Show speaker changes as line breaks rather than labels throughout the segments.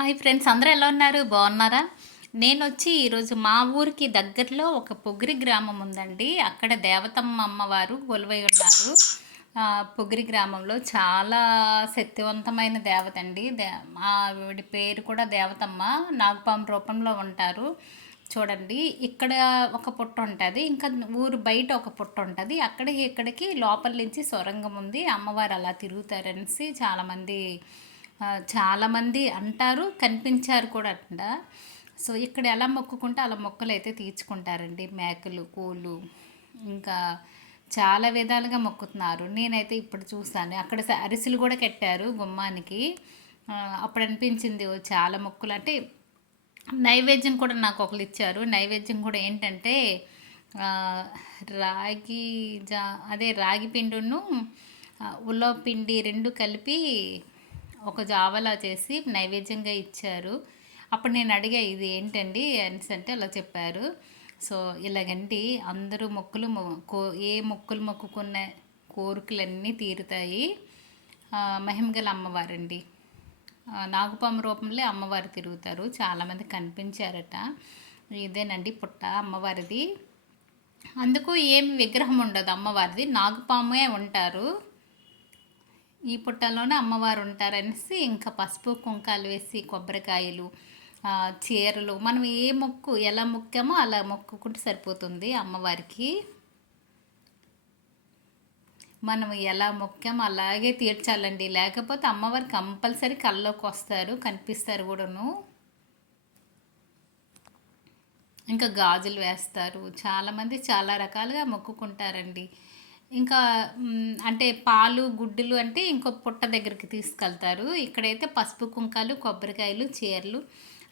Hi friends అందరూ ఎలా ఉన్నారు? బాగున్నారా? నేను వచ్చి ఈరోజు మా ఊరికి దగ్గరలో ఒక పొగిరి గ్రామం ఉందండి. అక్కడ దేవతమ్మ అమ్మవారు కొలువై ఉన్నారు. పొగిరి గ్రామంలో చాలా శక్తివంతమైన దేవత అండి దే ఆవిడ పేరు కూడా దేవతమ్మ. నాగపాము రూపంలో ఉంటారు. చూడండి ఇక్కడ ఒక పుట్ట ఉంటుంది. ఇంకా ఊరు బయట ఒక పుట్ట ఉంటుంది. అక్కడికి ఇక్కడికి లోపల నుంచి సొరంగం ఉంది. అమ్మవారు అలా తిరుగుతారనేసి చాలామంది చాలామంది అంటారు కనిపించారు కూడా అంట. సో ఇక్కడ ఎలా మొక్కుకుంటే అలా మొక్కలు అయితే తీర్చుకుంటారండి. మేకలు కోళ్ళు ఇంకా చాలా విధాలుగా మొక్కుతున్నారు. నేనైతే ఇప్పుడు చూస్తాను. అక్కడ అరిసెలు కూడా కట్టారు గుమ్మానికి. అప్పుడు అనిపించింది చాలా మొక్కులు. అంటే నైవేద్యం కూడా నాకు ఒకరు ఇచ్చారు. నైవేద్యం కూడా ఏంటంటే రాగి జా అదే రాగి పిండును ఆ, ఉలవ పిండి రెండు కలిపి ఒక జావలా చేసి నైవేద్యంగా ఇచ్చారు. అప్పుడు నేను అడిగా ఇది ఏంటండి? అనేసి అంటే అలా చెప్పారు. సో ఇలాగండి అందరూ మొక్కులు మొ- కో ఏ మొక్కులు మొక్కుకున్న కోరికలన్నీ తీరుతాయి. మహిమగల అమ్మవారండి. నాగుపాము రూపంలో అమ్మవారు తిరుగుతారు. చాలామంది కనిపించారట. ఇదేనండి పుట్ట అమ్మవారిది. అందుకు ఏమి విగ్రహం ఉండదు అమ్మవారిది. నాగుపామే ఉంటారు. ఈ పుట్టలోనే అమ్మవారు ఉంటారనేసి ఇంకా పసుపు కుంకాలు వేసి కొబ్బరికాయలు చీరలు మనం ఏ మొక్కు ఎలా మొక్కామో అలా మొక్కుకుంటే సరిపోతుంది అమ్మవారికి. మనం ఎలా మొక్కామో అలాగే తీర్చాలండి. లేకపోతే అమ్మవారు కంపల్సరీ కళ్ళలోకి వస్తారు కనిపిస్తారు కూడాను. ఇంకా గాజులు వేస్తారు. చాలామంది చాలా రకాలుగా మొక్కుకుంటారండి. ఇంకా అంటే పాలు గుడ్డులు అంటే ఇంకో పుట్ట దగ్గరికి తీసుకెళ్తారు. ఇక్కడైతే పసుపు కుంకాలు కొబ్బరికాయలు చీరలు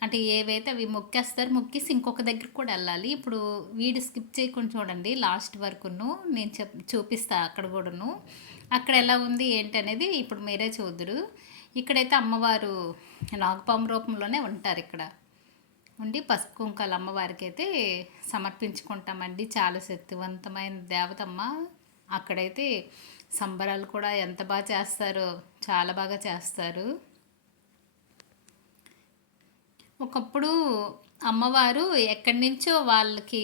అంటే ఏవైతే అవి మొక్కేస్తారు మొక్కేసి ఇంకొక దగ్గరికి కూడా వెళ్ళాలి. ఇప్పుడు వీడు స్కిప్ చేయకుండా చూడండి లాస్ట్ వరకును నేను చెప్ చూపిస్తా అక్కడ కూడాను. అక్కడ ఎలా ఉంది ఏంటి అనేది ఇప్పుడు మీరే చూద్దరు. ఇక్కడైతే అమ్మవారు నాగపాము రూపంలోనే ఉంటారు ఇక్కడ. ఉండి పసుపు కుంకాలు అమ్మవారికి అయితే సమర్పించుకుంటామండి. చాలా శక్తివంతమైన దేవతమ్మ. అక్కడైతే సంబరాలు కూడా ఎంత బాగా చేస్తారో చాలా బాగా చేస్తారు. ఒకప్పుడు అమ్మవారు ఎక్కడి నుంచో వాళ్ళకి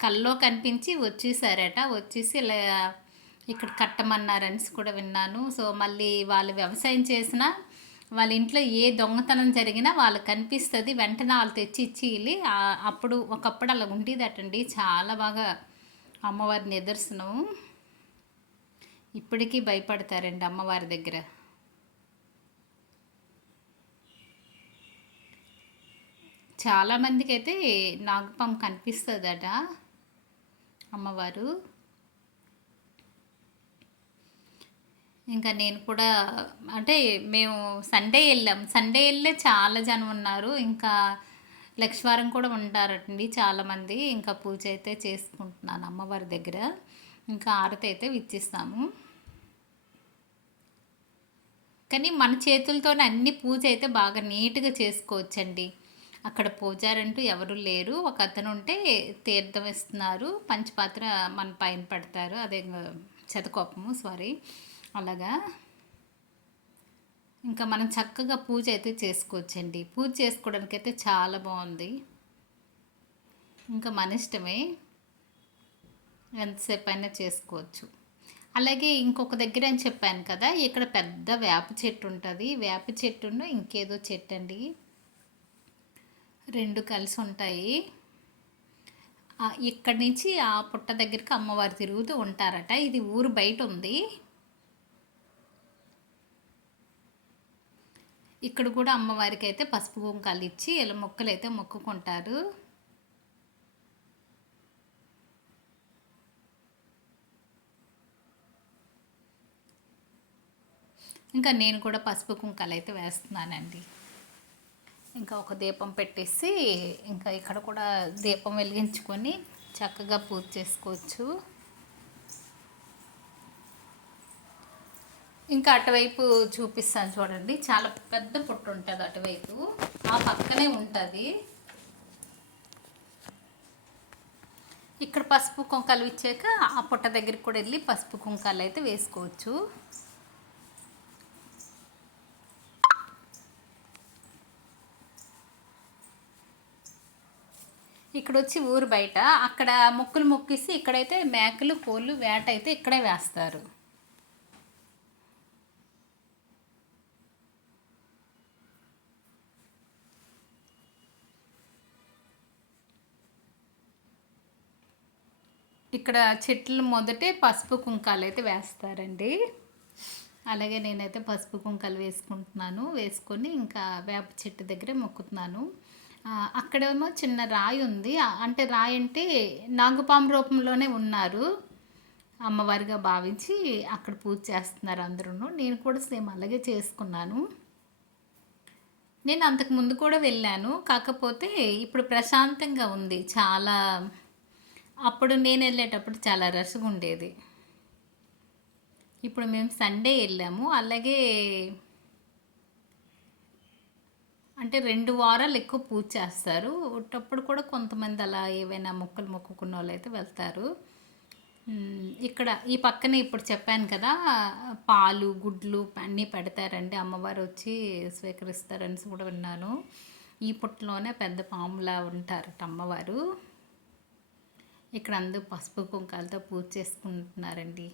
కల్లో కనిపించి వచ్చేసారట. వచ్చేసి ఇలా ఇక్కడ కట్టమన్నారనేసి కూడా విన్నాను. సో మళ్ళీ వాళ్ళు వ్యవసాయం చేసినా వాళ్ళ ఇంట్లో ఏ దొంగతనం జరిగినా వాళ్ళకి కనిపిస్తుంది. వెంటనే వాళ్ళు తెచ్చి ఇచ్చి వెళ్ళి అప్పుడు ఒకప్పుడు అలా ఉండేదటండి. చాలా బాగా అమ్మవారి నిదర్శనం ఇప్పటికీ భయపడతారండి అమ్మవారి దగ్గర. చాలామందికి అయితే నాగపాము కనిపిస్తుందట అమ్మవారు. ఇంకా నేను కూడా అంటే మేము సండే వెళ్ళాం. సండే వెళ్ళే చాలా జనం ఉన్నారు. ఇంకా లక్షవారం కూడా ఉంటారండి చాలామంది. ఇంకా పూజ అయితే చేసుకుంటున్నాను అమ్మవారి దగ్గర. ఇంకా ఆరతి అయితే విచ్చిస్తాము. కానీ మన చేతులతోనే అన్ని పూజ అయితే బాగా నీట్గా చేసుకోవచ్చండి. అక్కడ పూజారంటూ ఎవరు లేరు. ఒక అతను ఉంటే తీర్థం ఇస్తున్నారు. పంచపాత్ర మన పైన పడతారు. అదే చెతకోపము సారీ. అలాగా. ఇంకా మనం చక్కగా పూజ అయితే చేసుకోవచ్చండి. పూజ చేసుకోవడానికి అయితే చాలా బాగుంది ఇంకా మన ఇష్టమే. ఎంతసేపు అయినా చేసుకోవచ్చు. అలాగే ఇంకొక దగ్గర అని చెప్పాను కదా ఇక్కడ పెద్ద వేప చెట్టు ఉంటుంది. వేప చెట్టును ఇంకేదో చెట్టు అండి. రెండు కలిసి ఉంటాయి. ఇక్కడి నుంచి ఆ పుట్ట దగ్గరికి అమ్మవారు తిరుగుతూ ఉంటారట. ఇది ఊరు బయట ఉంది. ఇక్కడ కూడా అమ్మవారికి అయితే పసుపు కుంకాలు ఇచ్చి ఇలా మొక్కలు అయితే మొక్కుకుంటారు. ఇంకా నేను కూడా పసుపు కుంకాలు అయితే వేస్తున్నానండి. ఇంకా ఒక దీపం పెట్టేసి ఇంకా ఇక్కడ కూడా దీపం వెలిగించుకొని చక్కగా పూజ చేసుకోవచ్చు. ఇంకా అటువైపు చూపిస్తాను చూడండి. చాలా పెద్ద పుట్టు ఉంటుంది అటువైపు. ఆ పక్కనే ఉంటుంది. ఇక్కడ పసుపు కుంకాలు ఇచ్చాక ఆ పుట్ట దగ్గరికి కూడా వెళ్ళి పసుపు కుంకాలు అయితే వేసుకోవచ్చు. ఇక్కడ వచ్చి ఊరు బయట. అక్కడ మొక్కులు మొక్కిసి ఇక్కడైతే మేకలు కోళ్ళు వేట అయితే ఇక్కడే వేస్తారు. ఇక్కడ చెట్లు మొదటే పసుపు కుంకాలు అయితే వేస్తారండి. అలాగే నేనైతే పసుపు కుంకాలు వేసుకుంటున్నాను. వేసుకొని ఇంకా వేప చెట్టు దగ్గరే మొక్కుతున్నాను. అక్కడేమో చిన్న రాయి ఉంది. అంటే రాయి అంటే నాగుపాము రూపంలోనే ఉన్నారు. అమ్మవారిగా భావించి అక్కడ పూజ చేస్తున్నారు అందరూ నేను కూడా సేమ్ అలాగే చేసుకున్నాను. నేను అంతకు ముందు కూడా వెళ్ళాను. కాకపోతే ఇప్పుడు ప్రశాంతంగా ఉంది. చాలా అప్పుడు నేను వెళ్ళేటప్పుడు చాలా రష్గా ఉండేది. ఇప్పుడు మేము సండే వెళ్ళాము. అలాగే అంటే రెండు వారాలు ఎక్కువ పూజ చేస్తారు. ఉట్టప్పుడు కూడా కొంతమంది అలా ఏవైనా మొక్కలు మొక్కుకున్న వాళ్ళు అయితే వెళ్తారు. ఇక్కడ ఈ పక్కనే ఇప్పుడు చెప్పాను కదా పాలు గుడ్లు అన్నీ పెడతారండి. అమ్మవారు వచ్చి స్వీకరిస్తారని కూడా విన్నాను. ఈ పుట్టలోనే పెద్ద పాములా ఉంటారట అమ్మవారు. ఇక్కడ అందరూ పసుపు కుంకాలతో పూజ చేసుకుంటున్నారండి.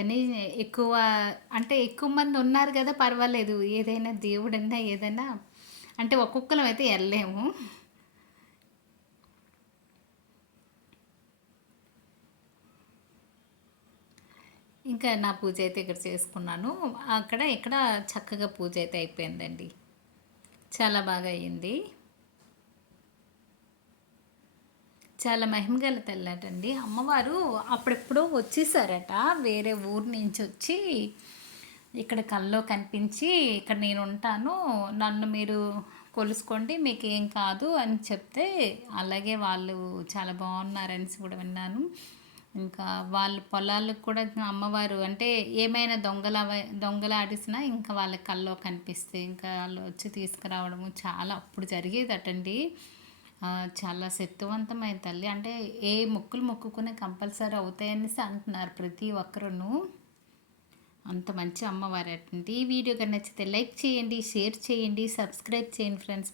కానీ ఎక్కువ అంటే ఎక్కువ మంది ఉన్నారు కదా పర్వాలేదు. ఏదైనా దేవుడన్నా ఏదైనా అంటే ఒక్కొక్కరం అయితే వెళ్ళలేము. ఇంకా నా పూజ అయితే ఇక్కడ చేసుకున్నాను. అక్కడ ఇక్కడ చక్కగా పూజ అయితే అయిపోయిందండి. చాలా బాగా అయ్యింది చాలా మహిమగల తెల్లటండి. అమ్మవారు అప్పుడెప్పుడో వచ్చేసారట. వేరే ఊరు నుంచి వచ్చి ఇక్కడ కల్లో కనిపించి ఇక్కడ నేను ఉంటాను నన్ను మీరు కొలుసుకోండి మీకు ఏం కాదు అని చెప్తే అలాగే వాళ్ళు చాలా బాగున్నారని కూడా విన్నాను. ఇంకా వాళ్ళ పొలాలకు కూడా అమ్మవారు అంటే ఏమైనా దొంగల దొంగలు ఆడిసినా ఇంకా వాళ్ళ కల్లో కనిపిస్తే ఇంకా వాళ్ళు వచ్చి తీసుకురావడము చాలా అప్పుడు జరిగేదటండి. అటండి చాలా శక్తివంతమైన తల్లి. అంటే ఏ మొక్కులు మొక్కుకునే కంపల్సరీ అవుతాయనేసి అంటున్నారు ప్రతి ఒక్కరును. అంత మంచి అమ్మవారు అటువంటి ఈ వీడియో కనుక నచ్చితే లైక్ చేయండి షేర్ చేయండి సబ్స్క్రైబ్ చేయండి ఫ్రెండ్స్.